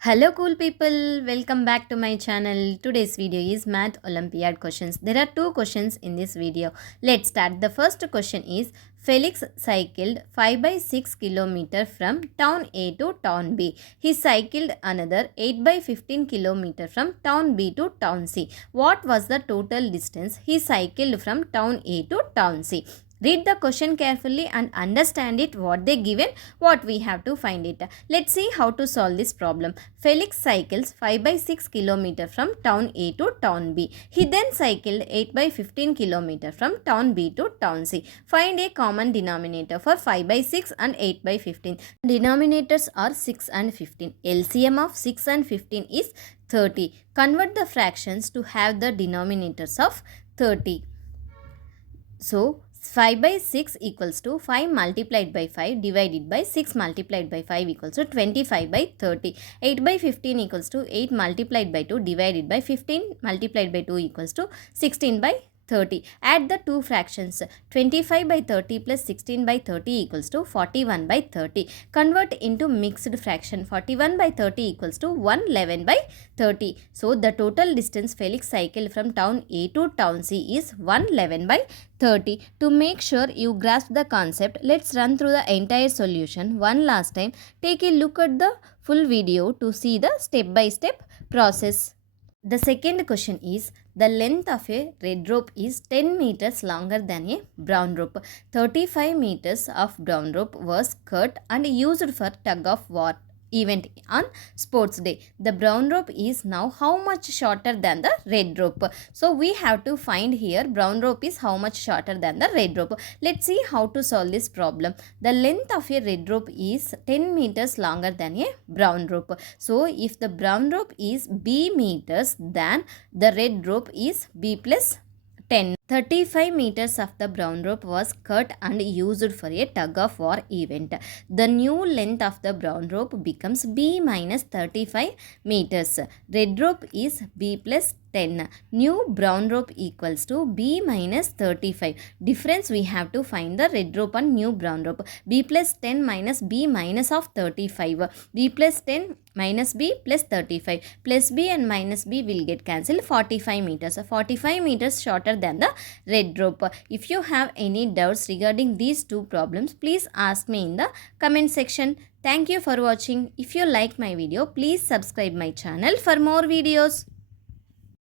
Hello cool people, welcome back to my channel. Today's video is Math Olympiad questions. There are two questions in this video. Let's start. The first question is Felix cycled 5 by 6 km from town A to town B. He cycled another 8 by 15 km from town B to town C. What was the total distance he cycled from town A to town C? Read the question carefully and understand it, what they given, what we have to find it. Let's see how to solve this problem. Felix cycles 5 by 6 km from town A to town B. He then cycled 8 by 15 km from town B to town C. Find a common denominator for 5 by 6 and 8 by 15. Denominators are 6 and 15. LCM of 6 and 15 is 30. Convert the fractions to have the denominators of 30. So, 5 by 6 equals to 5 multiplied by 5 divided by 6 multiplied by 5 equals to 25 by 30. 8 by 15 equals to 8 multiplied by 2 divided by 15 multiplied by 2 equals to 16 by 30. Add the two fractions. 25 by 30 plus 16 by 30 equals to 41 by 30. Convert into mixed fraction. 41 by 30 equals to 111 by 30. So, the total distance Felix cycled from town A to town C is 111 by 30. To make sure you grasp the concept, let's run through the entire solution one last time. Take a look at the full video to see the step-by-step process. The second question is, the length of a red rope is 10 meters longer than a brown rope. 35 meters of brown rope was cut and used for tug of war event on sports day. The brown rope is now how much shorter than the red rope? So we have to find here brown rope is how much shorter than the red rope. Let's see how to solve this problem. The length of a red rope is 10 meters longer than a brown rope. So if the brown rope is B meters, then the red rope is B plus 10. 35 meters of the brown rope was cut and used for a tug of war event. The new length of the brown rope becomes B minus 35 meters. Red rope is B plus 10. New brown rope equals to B minus 35. Difference we have to find the red rope and new brown rope. B plus 10 minus B minus of 35. B plus 10 minus B plus 35. Plus B and minus B will get cancelled. 45 meters. 45 meters shorter than the red rope. If you have any doubts regarding these two problems, please ask me in the comment section. Thank you for watching. If you like my video, please subscribe my channel for more videos.